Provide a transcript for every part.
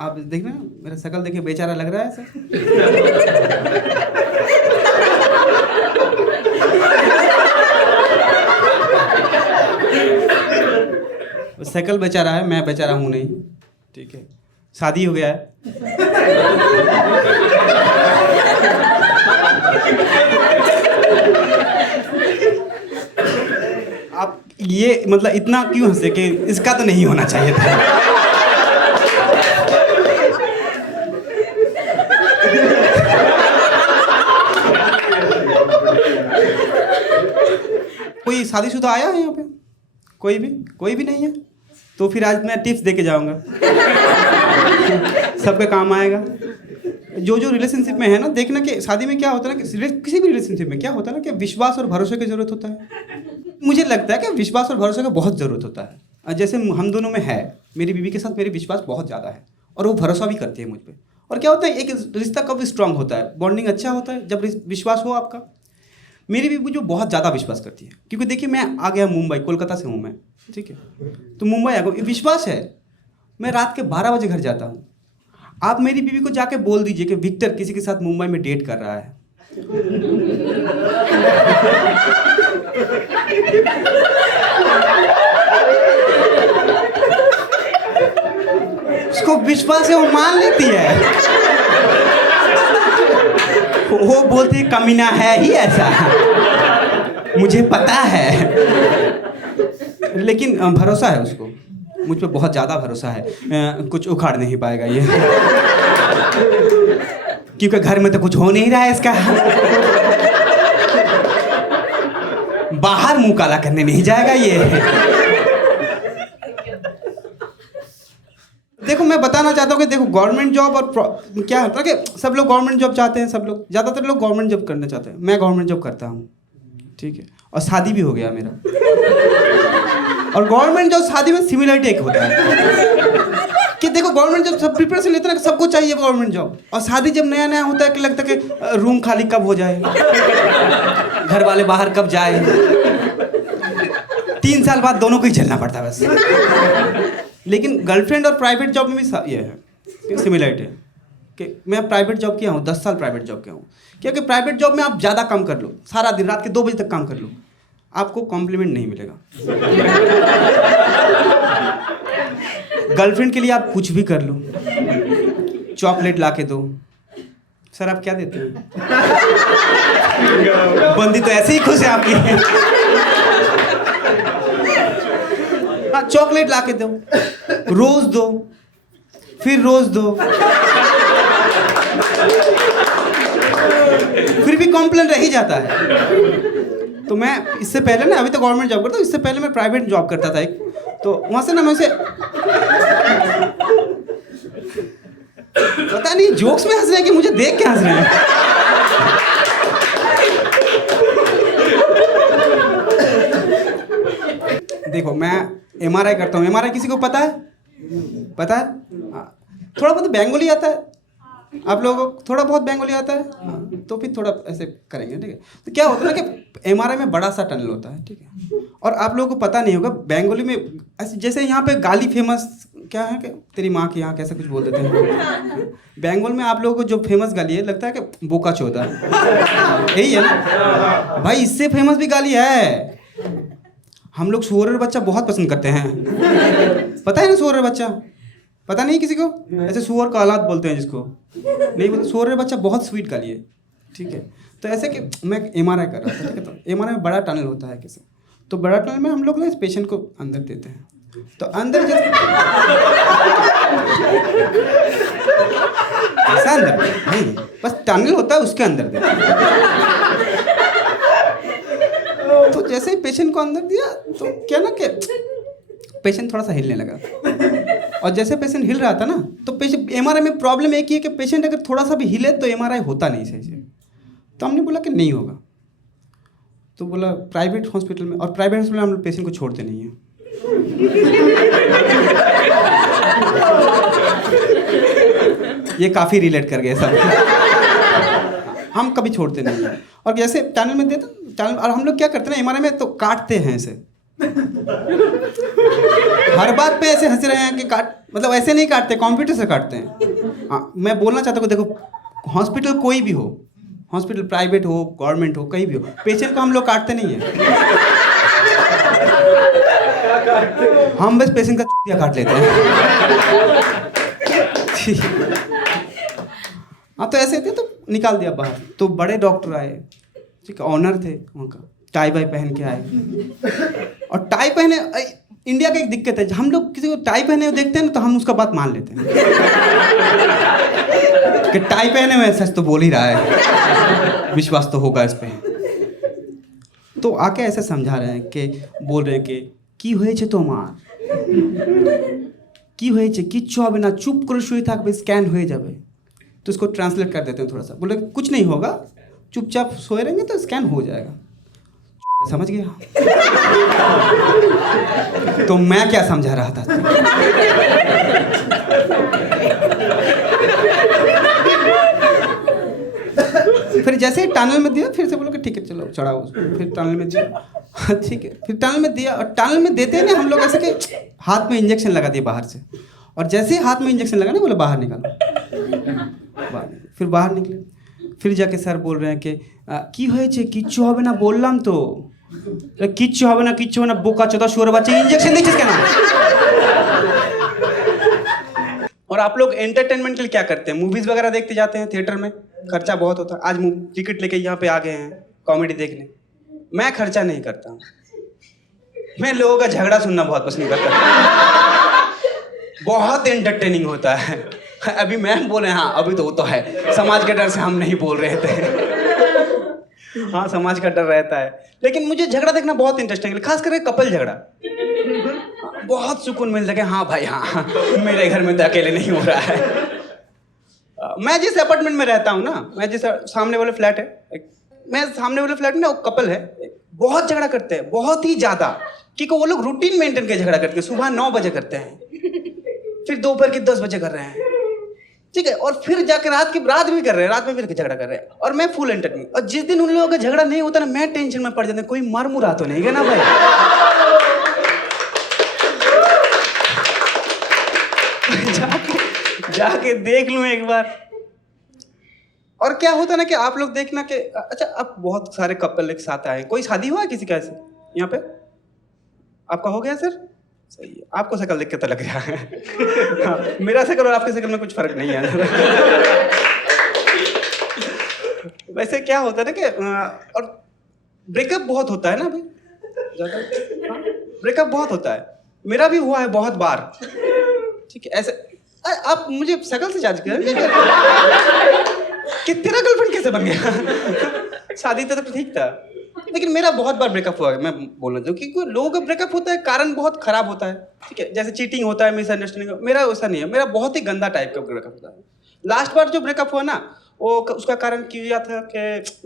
आप देखना मेरा शक्ल देखिए बेचारा लग रहा है सर। शक्ल बेचारा है, मैं बेचारा हूँ नहीं, ठीक है। शादी हो गया है। आप ये मतलब इतना क्यों हंसे कि इसका तो नहीं होना चाहिए था। कोई शादीशुदा आया है यहाँ पे? कोई भी नहीं है? तो फिर आज मैं टिप्स दे के जाऊँगा। सबके काम आएगा। जो रिलेशनशिप में है ना, देखना कि शादी में क्या होता है ना, कि किसी भी रिलेशनशिप में क्या होता है ना कि विश्वास और भरोसे की ज़रूरत होता है। मुझे लगता है कि विश्वास और भरोसे का बहुत ज़रूरत होता है। जैसे हम दोनों में है, मेरी बीवी के साथ मेरी विश्वास बहुत ज़्यादा है और वो भरोसा भी करती है मुझ पर। और क्या होता है, एक रिश्ता कब स्ट्रांग होता है, बॉन्डिंग अच्छा होता है जब विश्वास हो आपका। मेरी बीवी जो बहुत ज़्यादा विश्वास करती है, क्योंकि देखिए मैं आ गया मुंबई, कोलकाता से हूँ मैं, ठीक है। तो मुंबई आ गया, विश्वास है। मैं रात के 12 बजे घर जाता हूँ। आप मेरी बीवी को जाके बोल दीजिए कि विक्टर किसी के साथ मुंबई में डेट कर रहा है। उसको विश्वास है, वो मान लेती है। वो बोलती है कमीना है ही ऐसा, मुझे पता है। लेकिन भरोसा है उसको, मुझ पे बहुत ज़्यादा भरोसा है। कुछ उखाड़ नहीं पाएगा ये, क्योंकि घर में तो कुछ हो नहीं रहा है इसका। बाहर मुंह काला करने नहीं जाएगा ये। देखो मैं बताना चाहता हूँ कि देखो गवर्नमेंट जॉब और क्या होता है कि सब लोग गवर्नमेंट जॉब चाहते हैं, सब लोग, ज़्यादातर लोग गवर्नमेंट जॉब करना चाहते हैं। मैं गवर्नमेंट जॉब करता हूँ, ठीक है, और शादी भी हो गया मेरा। और गवर्नमेंट जॉब शादी में सिमिलरिटी एक होता है कि देखो गवर्नमेंट जॉब सब प्रिपरेशन लेते हैं ना, सबको चाहिए गवर्नमेंट जॉब। और शादी जब नया नया होता है कि लगता है कि रूम खाली कब हो जाए, घर वाले बाहर कब जाए। 3 साल बाद दोनों को ही झेलना पड़ता है बस। लेकिन गर्लफ्रेंड और प्राइवेट जॉब में भी ये है सिमिलरिटी है कि मैं प्राइवेट जॉब किया हूँ, 10 साल प्राइवेट जॉब किया हूँ। क्योंकि प्राइवेट जॉब में आप ज़्यादा काम कर लो, सारा दिन रात के 2 बजे तक काम कर लो, आपको कॉम्प्लीमेंट नहीं मिलेगा। गर्लफ्रेंड के लिए आप कुछ भी कर लो, चॉकलेट ला के दो। सर आप क्या देते हैं? बंदी तो ऐसे ही खुश है आपकी। हाँ, चॉकलेट ला के दो, रोज दो, फिर रोज दो, फिर भी कॉम्प्लेन रह ही जाता है। तो मैं इससे पहले ना, अभी तो गवर्नमेंट जॉब करता हूँ, इससे पहले मैं प्राइवेट जॉब करता था एक, तो वहाँ से ना मैं उसे पता नहीं जोक्स में हंस रहे हैं कि मुझे देख के हंस रहे हैं। देखो मैं MRI करता हूँ। MRI किसी को पता है? पता है? थोड़ा बहुत बंगाली आता है आप लोगों को? थोड़ा बहुत बंगाली आता है? तो फिर थोड़ा ऐसे करेंगे, ठीक है। तो क्या होता है ना कि MRI में बड़ा सा टनल होता है, ठीक है। और आप लोगों को पता नहीं होगा बंगाली में ऐसे, जैसे यहाँ पे गाली फेमस क्या है कि तेरी माँ के यहाँ कैसे कुछ बोल देते हैं। बंगाल में आप लोगों को जो फेमस गाली है लगता है कि बोका चौदा, यही है ना भाई। इससे फेमस भी गाली है। हम लोग सुअर बच्चा बहुत पसंद करते हैं, पता है ना? सुअर बच्चा पता नहीं किसी को? ऐसे सुअर का औलाद बोलते हैं जिसको, नहीं बोलते। सुअर बच्चा बहुत स्वीट गाली है, ठीक है। तो ऐसे कि मैं MRI कर रहा था, ठीक है। तो MRI में बड़ा टनल होता है कैसे, तो बड़ा टनल में हम लोग ना इस पेशेंट को अंदर देते हैं। तो अंदर जब ऐसा अंदर नहीं, बस टनल होता है उसके अंदर देते हैं। तो जैसे ही पेशेंट को अंदर दिया तो क्या ना कि पेशेंट थोड़ा सा हिलने लगा। और जैसे पेशेंट हिल रहा था ना, तो पेशेंट MRI में प्रॉब्लम एक ही है कि पेशेंट अगर थोड़ा सा भी हिले तो MRI होता नहीं सही से। तो हमने बोला कि नहीं होगा। तो बोला प्राइवेट हॉस्पिटल में, और प्राइवेट हॉस्पिटल में हम लोग पेशेंट को छोड़ते नहीं हैं। ये काफ़ी रिलेट कर गए सब। हम कभी छोड़ते नहीं हैं। और जैसे टनल में देते टनल, और हम लोग क्या करते हैं ना MRI में, तो काटते हैं ऐसे। हर बात पे ऐसे हंस रहे हैं कि काट, मतलब ऐसे नहीं काटते, कंप्यूटर से काटते हैं। हाँ, मैं बोलना चाहता हूँ, देखो हॉस्पिटल कोई भी हो, हॉस्पिटल प्राइवेट हो गवर्नमेंट हो कहीं भी हो, पेशेंट को हम लोग काटते नहीं हैं। हम बस पेशेंट का चूतिया काट लेते हैं। हाँ, तो ऐसे थे तो निकाल दिया बाहर। तो बड़े डॉक्टर आए, ठीक है, ऑनर थे वहाँ का, टाई वाई पहन के आए। और टाई पहने, इंडिया का एक दिक्कत है, हम लोग किसी को टाई पहने हुए देखते हैं ना तो हम उसका बात मान लेते हैं कि टाई पहने हुए सच तो बोल ही रहा है, विश्वास तो होगा इस पे। तो आके ऐसे समझा रहे हैं कि बोल रहे हैं कि की হয়েছে তোমার, की হয়েছে কিচ্ছু হবে না, চুপ করে শুয়ে থাকবে, স্ক্যান হয়ে যাবে। तो इसको ट्रांसलेट कर देते हैं थोड़ा सा, बोले कुछ नहीं होगा, चुपचाप सोए रहेंगे तो स्कैन हो जाएगा। समझ गया? तो मैं क्या समझा रहा था? फिर जैसे ही टनल में दिया, फिर से बोलो कि ठीक है चलो चढ़ाओ उसको। फिर टनल में दिया, ठीक है, फिर टनल में दिया। और टनल में देते हैं ना हम लोग ऐसे कि हाथ में इंजेक्शन लगा दिए बाहर से, और जैसे ही हाथ में इंजेक्शन लगा ना बोले बाहर निकालो, फिर बाहर निकले। फिर जाके सर बोल रहे हैं कि की হয়েছে কিচ্ছু হবে না বললাম তো, কিচ্ছু হবে না কিচ্ছু হবে না, বোকা চোদা শুয়োর বাচ্চা, इंजेक्शन দিচ্ছিস কেন? और आप लोग एंटरटेनमेंट के लिए क्या करते हैं? मूवीज वगैरह देखते जाते हैं थिएटर में, खर्चा बहुत होता है। आज टिकट लेके यहाँ पे आ गए हैं कॉमेडी देखने, मैं खर्चा नहीं करता हूँ। मैं लोगों का झगड़ा सुनना बहुत पसंद करता हूँ, बहुत एंटरटेनिंग होता है। अभी मैम बोले हाँ अभी तो वो तो है, समाज के डर से हम नहीं बोल रहे थे। हाँ, समाज का डर रहता है, लेकिन मुझे झगड़ा देखना बहुत इंटरेस्टिंग है, खास करके कपल झगड़ा। बहुत सुकून मिलता है कि हाँ भाई हाँ, मेरे घर में तो अकेले नहीं हो रहा है। मैं जिस अपार्टमेंट में रहता हूँ ना, मैं जिस सामने वाले फ्लैट है, मैं सामने वाले फ्लैट में ना कपल है, बहुत झगड़ा करते हैं, बहुत ही ज्यादा, क्योंकि वो लोग रूटीन मेंटेन के झगड़ा करते हैं। सुबह 9 बजे करते हैं, फिर दोपहर के 10 बजे कर रहे हैं, ठीक है, और फिर जाकर रात भी कर रहे हैं, रात में फिर झगड़ा कर रहे हैं, और मैं फुल एंटरटेनमेंट। और जिस दिन उन लोगों का झगड़ा नहीं होता ना, मैं टेंशन में पड़ जाता हूं, कोई मर मुरा तो नहीं है ना भाई। जाके देख लूं एक बार। और क्या होता ना कि आप लोग देखना कि अच्छा, अब बहुत सारे कपल एक साथ आए, कोई शादी हुआ है किसी का ऐसे यहाँ पे? आपका हो गया सर? सही है, आपको शक्ल देख के तो लग रहा है। हाँ, मेरा शक्ल और आपकी शक्ल में कुछ फर्क नहीं है। वैसे क्या होता है ना कि और ब्रेकअप बहुत होता है ना अभी ज़्यादा, ब्रेकअप बहुत होता है, मेरा भी हुआ है बहुत बार, ठीक है। ऐसे आप मुझे शक्ल से जज करें कि तेरा गर्लफ्रेंड कैसे बन गया? शादी तक तो ठीक था, लेकिन मेरा बहुत बार ब्रेकअप हुआ है। मैं बोलना चाहूँ कि लोगों का ब्रेकअप होता है, कारण बहुत खराब होता है, ठीक है, जैसे चीटिंग होता है, मिसअंडरस्टैंडिंग। मेरा वैसा नहीं है, मेरा बहुत ही गंदा टाइप का ब्रेकअप होता है। लास्ट बार जो ब्रेकअप हुआ ना, वो उसका कारण किया था कि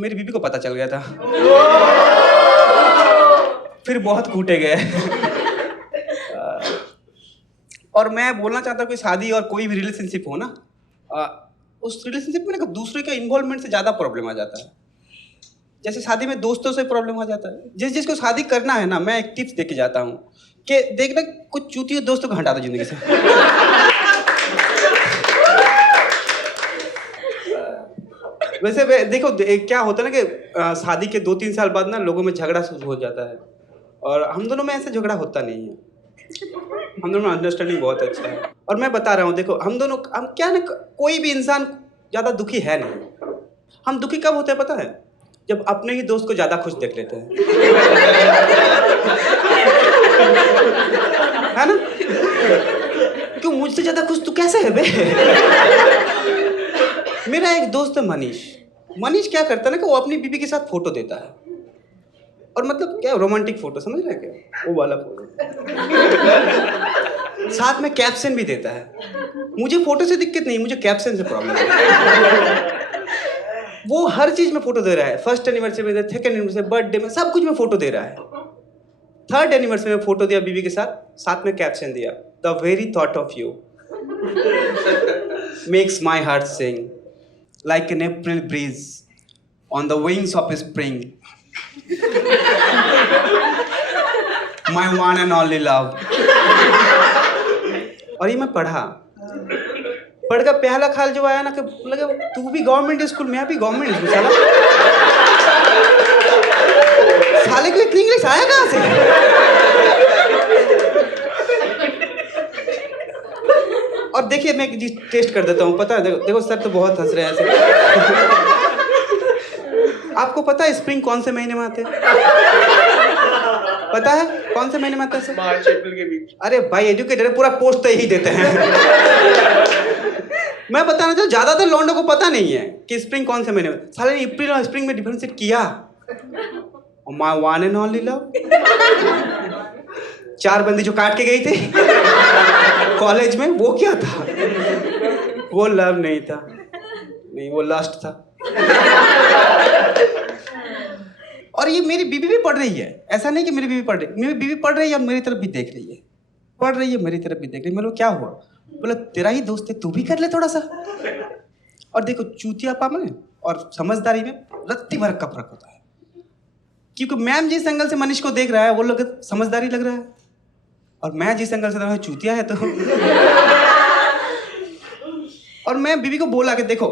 मेरी बीबी को पता चल गया था, फिर बहुत कूटे गए। और मैं बोलना चाहता हूँ कि शादी और कोई भी रिलेशनशिप हो ना, उस रिलेशनशिप में ना दूसरे के इन्वॉल्वमेंट से ज़्यादा प्रॉब्लम आ जाता है। जैसे शादी में दोस्तों से प्रॉब्लम आ जाता है। जिसको शादी करना है ना, मैं एक टिप्स दे के जाता हूँ कि देखना कुछ चूतिए दोस्तों को हटा दो जिंदगी से। वैसे देखो क्या होता है ना कि शादी के 2-3 साल बाद ना लोगों में झगड़ा शुरू हो जाता है, और हम दोनों में ऐसा झगड़ा होता नहीं है, हम दोनों में अंडरस्टैंडिंग बहुत अच्छा है। और मैं बता रहा हूँ, देखो हम क्या ना, कोई भी इंसान ज़्यादा दुखी है नहीं। हम दुखी कब होते हैं पता है? जब अपने ही दोस्त को ज़्यादा खुश देख लेते हैं, है ना? क्यों मुझसे ज़्यादा खुश तू कैसे है बे? मेरा एक दोस्त है मनीष क्या करता है ना कि वो अपनी बीबी के साथ फोटो देता है, और मतलब क्या रोमांटिक फोटो, समझ रहे हैं क्या, वो वाला फोटो, साथ में कैप्शन भी देता है। मुझे फोटो से दिक्कत नहीं, मुझे कैप्शन से प्रॉब्लम है। वो हर चीज में फोटो दे रहा है, फर्स्ट एनिवर्सरी में, सेकंड एनिवर्सरी, बर्थडे में, सब कुछ में फोटो दे रहा है। थर्ड एनिवर्सरी में फोटो दिया बीबी के साथ में कैप्शन दिया, the very thought of you makes my heart sing like an April bridge on the wings of spring, my one and only love. और ये मैं पढ़ा, पढ़ का पहला ख्याल जो आया ना कि लगा तू भी गवर्नमेंट स्कूल, मैं भी गवर्नमेंट स्कूल, साला साले को इतनी इंग्लिश आया कहाँ से? और देखिए मैं एक चीज टेस्ट कर देता हूँ, पता है देखो सर तो बहुत हंस रहे हैं ऐसे। आपको पता है स्प्रिंग कौन से महीने में आते हैं? पता है कौन से महीने में आते हैं सर? मार्च अप्रैल के बीच। अरे भाई एजुकेटेड है, पूरा पोस्ट तो यही देते हैं। मैं बताना चाहूँ ज्यादातर लौंडों को पता नहीं है कि स्प्रिंग कौन से महीने में। साले ने अप्रैल और स्प्रिंग में डिफरेंशिएट किया। My one and only love, 4 बंदी जो काट के गई थी कॉलेज में, वो क्या था? वो लव नहीं था, नहीं वो लस्ट था। और ये मेरी बीवी भी पढ़ रही है, ऐसा नहीं कि मेरी बीवी पढ़ रही, मेरी बीवी पढ़ रही है और मेरी तरफ भी देख रही है, पढ़ रही है मेरी तरफ भी देख रही है। मैं बोला क्या हुआ? बोला तेरा ही दोस्त है, तू भी कर ले थोड़ा सा। और देखो चूतियापा में और समझदारी में रत्ती भर का फर्क होता है, क्योंकि मैम जिस एंगल से मनीष को देख रहा है वो लोग समझदारी लग रहा है, और मैं जिस एंगल से देख रहा हूं चूतिया है तो। और मैं बीवी को बोला कि देखो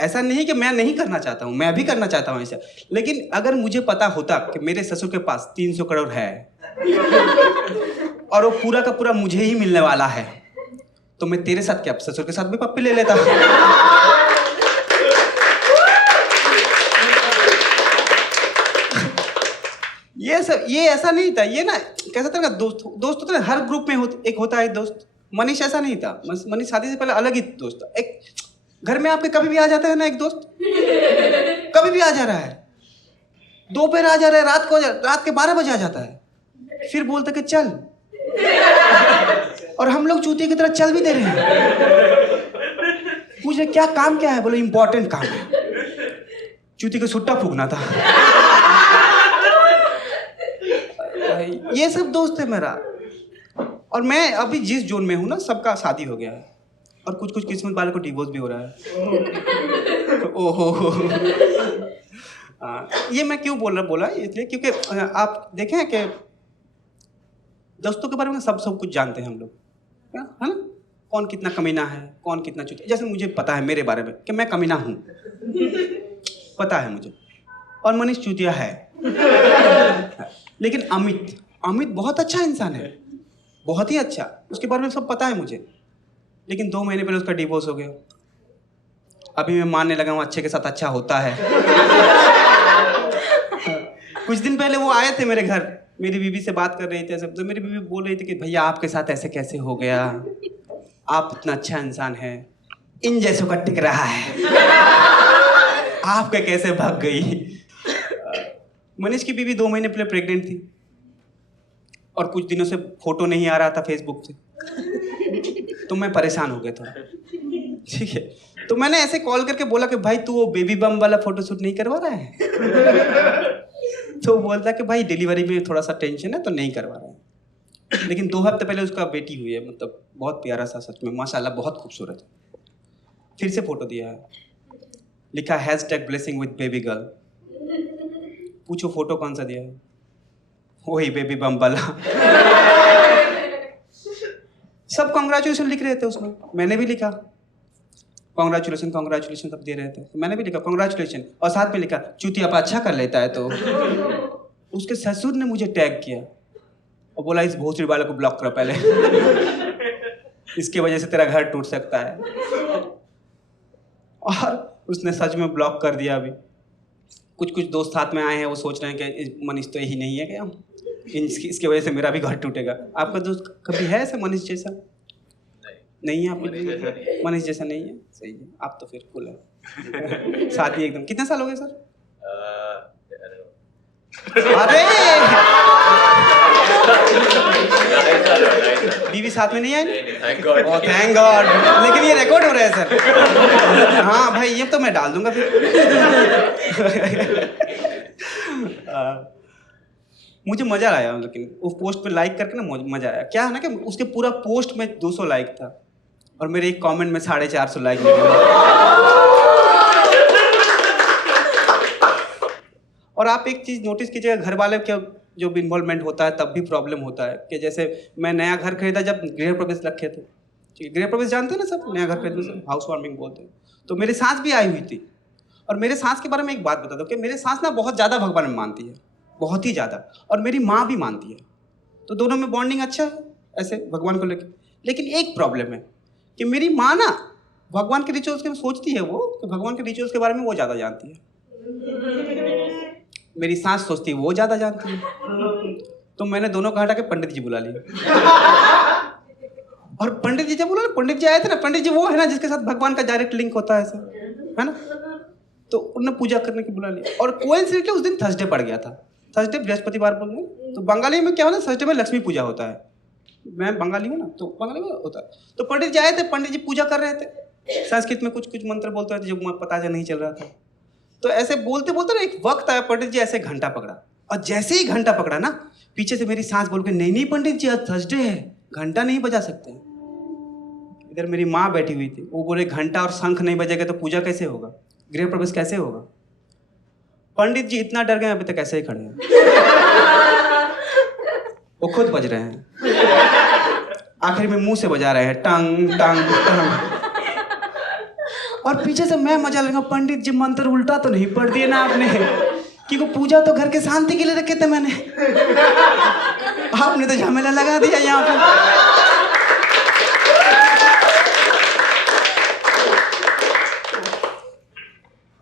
ऐसा नहीं कि मैं नहीं करना चाहता हूँ, मैं भी करना चाहता हूँ ऐसा, लेकिन अगर मुझे पता होता कि मेरे ससुर के पास 300 करोड़ है और वो पूरा का पूरा मुझे ही मिलने वाला है, तो मैं तेरे साथ क्या ससुर के साथ भी पप्पी ले लेता। ये सब ये ऐसा नहीं था, ये ना कैसा था ना, दोस्त होता है हर ग्रुप में एक होता है दोस्त। मनीष ऐसा नहीं था, मनीष शादी से पहले अलग ही दोस्त था। एक घर में आपके कभी भी आ जाता है ना एक दोस्त, कभी भी आ जा रहा है, दोपहर आ जा रहा है, रात के 12 बजे आ जाता है, फिर बोलता कि चल, और हम लोग चूतिया की तरह चल भी दे रहे हैं। पूछ रहे क्या काम क्या है? बोले इंपॉर्टेंट काम है, चूती को सुट्टा फूकना था। ये सब दोस्त है मेरा। और मैं अभी जिस जोन में हूँ ना, सबका शादी हो गया है और कुछ किस्मत वालों को डिवोर्स भी हो रहा है। ओहो। ये मैं क्यों बोला इसलिए क्योंकि आप देखें कि दोस्तों के बारे में सब कुछ जानते हैं हम लोग, है ना? कौन कितना कमीना है, कौन कितना चुतिया। जैसे मुझे पता है मेरे बारे में कि मैं कमीना हूँ, पता है मुझे, और मनीष चुतिया है। लेकिन अमित बहुत अच्छा इंसान है, बहुत ही अच्छा, उसके बारे में सब पता है मुझे। लेकिन 2 महीने पहले उसका डिवोर्स हो गया। अभी मैं मानने लगा हूँ अच्छे के साथ अच्छा होता है। कुछ दिन पहले वो आए थे मेरे घर, मेरी बीवी से बात कर रहे थे सब, तो मेरी बीवी बोल रही थी कि भैया आपके साथ ऐसे कैसे हो गया, आप इतना अच्छा इंसान है, इन जैसों का टिक रहा है, आपके कैसे भाग गई। मनीष की बीवी 2 महीने पहले प्रेग्नेंट थी और कुछ दिनों से फोटो नहीं आ रहा था फेसबुक से, तो मैं परेशान हो गया था। ठीक है, तो मैंने ऐसे कॉल करके बोला कि भाई तू वो बेबी बम वाला फोटोशूट नहीं करवा रहा है? तो बोलता कि भाई डिलीवरी में थोड़ा सा टेंशन है तो नहीं करवा रहा है। लेकिन 2 हफ्ते पहले उसका बेटी हुई है, मतलब बहुत प्यारा सा, सच में माशाल्लाह बहुत खूबसूरत है। फिर से फोटो दिया है, लिखा #blessing with baby girl। पूछो फोटो कौन सा दिया है? वही बेबी बम वाला। सब कॉन्ग्रेचुलेशन लिख रहे थे उसमें, मैंने भी लिखा कॉन्ग्रेचुलेशन सब दे रहे थे, मैंने भी लिखा कॉन्ग्रेचुलेशन, और साथ में लिखा चूतियापा अच्छा कर लेता है तो। उसके ससुर ने मुझे टैग किया और बोला इस भोसड़ी वाले को ब्लॉक करो पहले, इसके वजह से तेरा घर टूट सकता है। और उसने सच में ब्लॉक कर दिया। अभी कुछ दोस्त साथ में आए हैं, वो सोच रहे हैं कि मनीष तो यही नहीं है क्या, इसकी वजह से मेरा भी घर टूटेगा। आपका दोस्त कभी है ऐसा मनीष जैसा? नहीं है आपको? मनीष जैसा नहीं है, सही है, आप तो फिर कूल है। शादी एकदम कितने साल हो गए सर? अरे बीवी साथ में नहीं आई? Thank God. लेकिन ये रिकॉर्ड हो रहा है सर। हाँ भाई ये तो मैं डाल दूंगा फिर। मुझे मजा आया, लेकिन उस पोस्ट पे लाइक करके ना मजा आया। क्या है ना कि उसके पूरा पोस्ट में 200 लाइक था और मेरे एक कमेंट में 450 लाइक मिले। और आप एक चीज नोटिस कीजिएगा, घर वाले का जो भी इन्वॉल्वमेंट होता है तब भी प्रॉब्लम होता है। कि जैसे मैं नया घर खरीदा, जब गृह प्रवेश रखे थे ठीक है, गृह प्रवेश जानते हैं ना सब, नया घर खरीदने से हाउस वार्मिंग बोलते हैं। तो मेरी सास भी आई हुई थी, और मेरे सास के बारे में एक बात बता दो कि मेरे सास ना बहुत ज़्यादा भगवान में मानती है, बहुत ही ज़्यादा, और मेरी माँ भी मानती है। तो दोनों में बॉन्डिंग अच्छा है ऐसे भगवान को लेकर। लेकिन एक प्रॉब्लम है कि मेरी माँ ना भगवान के रिचुअल्स के सोचती है वो कि भगवान के रिचुअल्स के बारे में वो ज़्यादा जानती है, मेरी सास सोचती है वो ज़्यादा जानती है। तो मैंने दोनों को हटा के पंडित जी बुला लिए। और पंडित जी जब बोला, पंडित जी आए थे ना, पंडित जी वो है ना जिसके साथ भगवान का डायरेक्ट लिंक होता है ऐसे, है ना। तो उन्होंने पूजा करने के बुला लिया, और कोइंसिडेंटली उस दिन थर्सडे पड़ गया था। थर्सडे बृहस्पतिवार बोल रहे हैं, तो बंगाली में क्या होता है, थर्सडे में लक्ष्मी पूजा होता है। मैं बंगाली हूँ ना, तो बंगाली में होता है। तो पंडित जी आए थे, पंडित जी पूजा कर रहे थे, संस्कृत में कुछ कुछ मंत्र बोलते थे जो पता नहीं चल रहा था। तो ऐसे बोलते बोलते ना एक वक्त आया, पंडित जी ऐसे घंटा पकड़ा, और जैसे ही घंटा पकड़ा ना, पीछे से मेरी सास बोल के, नहीं नहीं पंडित जी आज थर्सडे है, घंटा नहीं बजा सकते। इधर मेरी माँ बैठी हुई थी, वो बोले घंटा और शंख नहीं बजेगा तो पूजा कैसे होगा, गृह प्रवेश कैसे होगा। पंडित जी इतना डर गए, अभी तक ऐसे ही खड़े हैं, वो खुद बज रहे हैं, आखिर में मुंह से बजा रहे हैं, टंग टंग टंग। और पीछे से मैं मजा लगा, पंडित जी मंत्र उल्टा तो नहीं पढ़ दिए ना आपने, क्योंकि पूजा तो घर के शांति के लिए रखे थे मैंने, आपने तो झमेला लगा दिया यहाँ पे।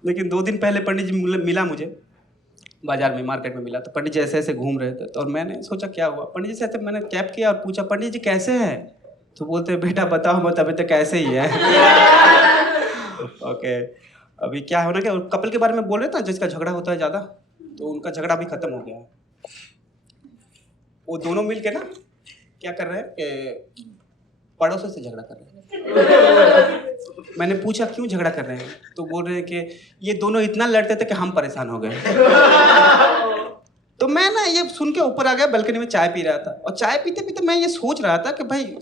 लेकिन 2 दिन पहले पंडित जी मिला मुझे बाजार में, मार्केट में मिला। तो पंडित जी ऐसे ऐसे घूम रहे थे, तो और मैंने सोचा क्या हुआ। पंडित जी से ऐसे मैंने कैप किया और पूछा, पंडित जी कैसे हैं। तो बोलते बेटा बताओ मत, अभी तक कैसे ही है। ओके, अभी क्या है ना कि कपल के बारे में बोल रहे थे जिसका झगड़ा होता है ज़्यादा, तो उनका झगड़ा भी खत्म हो गया है। वो दोनों मिल के ना क्या कर रहे हैं कि पड़ोसों से झगड़ा कर रहे हैं। मैंने पूछा क्यों झगड़ा कर रहे हैं, तो बोल रहे हैं कि ये दोनों इतना लड़ते थे कि हम परेशान हो गए। तो मैं ना ये सुन के ऊपर आ गया, बालकनी में चाय पी रहा था, और चाय पीते पीते मैं ये सोच रहा था कि भाई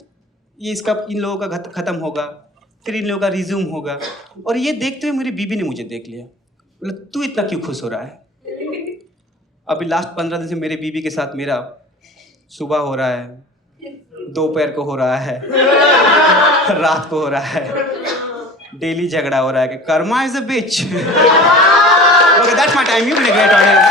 ये इसका इन लोगों का खत्म होगा, फिर इन लोगों का रिज्यूम होगा। और ये देखते हुए मेरी बीबी ने मुझे देख लिया, बोला तू इतना क्यों खुश हो रहा है। अभी लास्ट 15 दिन से मेरे बीबी के साथ मेरा सुबह हो रहा है, दोपहर को हो रहा है, रात को हो रहा है, डेली झगड़ा हो रहा है कि Karma is a beach. Okay, that's my time, you can great audience.